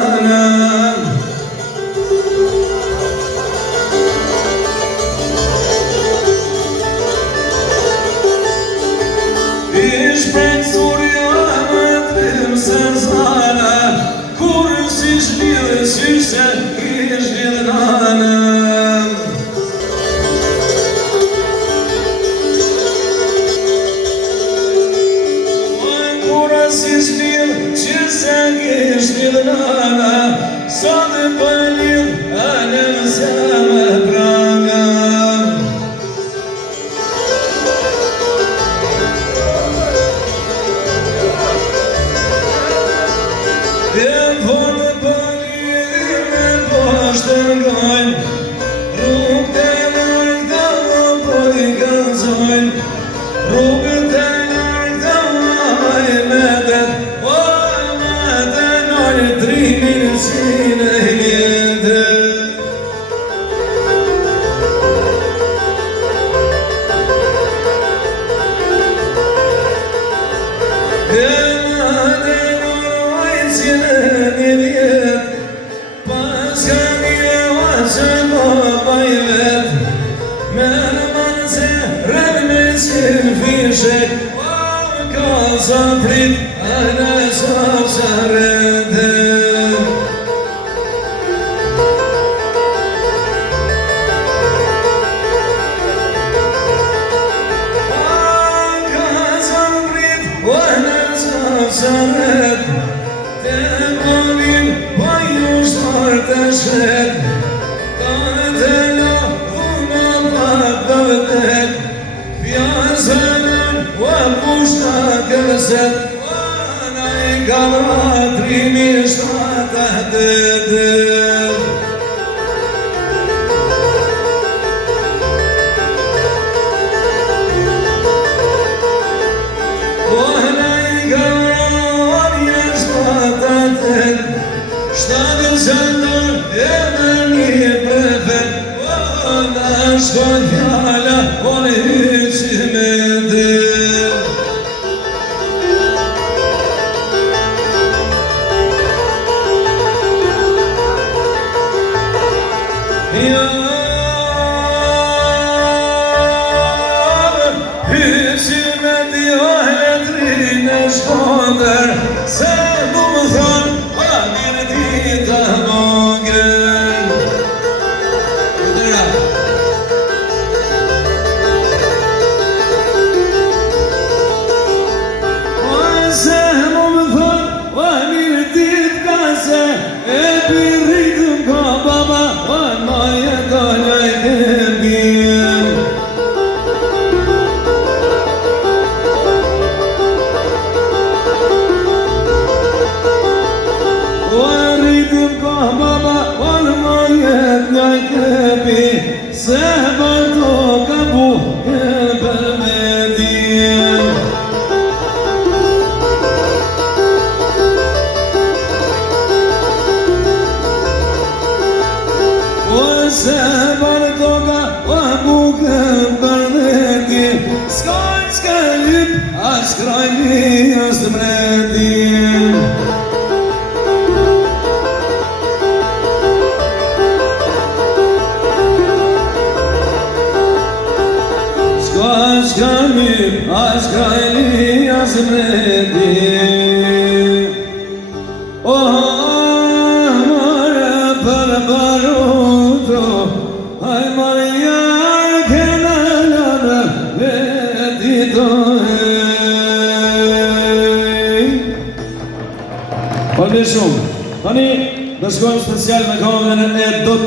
zanën. Ish pensur jamët tim se zana, kur si shpilë si se ish gjithnanën. Kur si shpilë që se ish gjithnana, sa dhe pëllin anëm se me prangën. Jem vonë pëllin me poshtë ngajnë, rrugët e largë më poj gëzojnë, rrugët e largë më me det, o me të nërë trimin si në jetë. Një vjetë, pas ka një që më baj vetë, me në manë se rëmë me qenë fishek, o ka sa prit, a në sot sharete. Ka sa prit, o në sot sharete, te mëmin pa ju shtarë të shret, ta në të la dhuna pa të vëtet, pjasënën o pushta kërset, o në i kalatrimi shtatë të të. Shtadën zëndër e në një prefet, o në shkon fjalla, o në hyqë me dhe. Hyqë me dhe o hetri në shkondër, se mu më thonë, dita mongën. O se mu më thonë, o mirë dit ka se, e pirritëm ka baba, o maja ka lajke bjen. Rritëm ka baba, onë më jetë një këpi, se bërto ka buke për me djem. O se bërto ka buke për me djem, s'ka lyp, as krajni as mredjem. S'ka lyp, as krajni as mredjem. O mërë për baruto, haj mërë jarë kena lërë vetito hej. Falë shumë. Tani, në shkojmë special me këngën e do të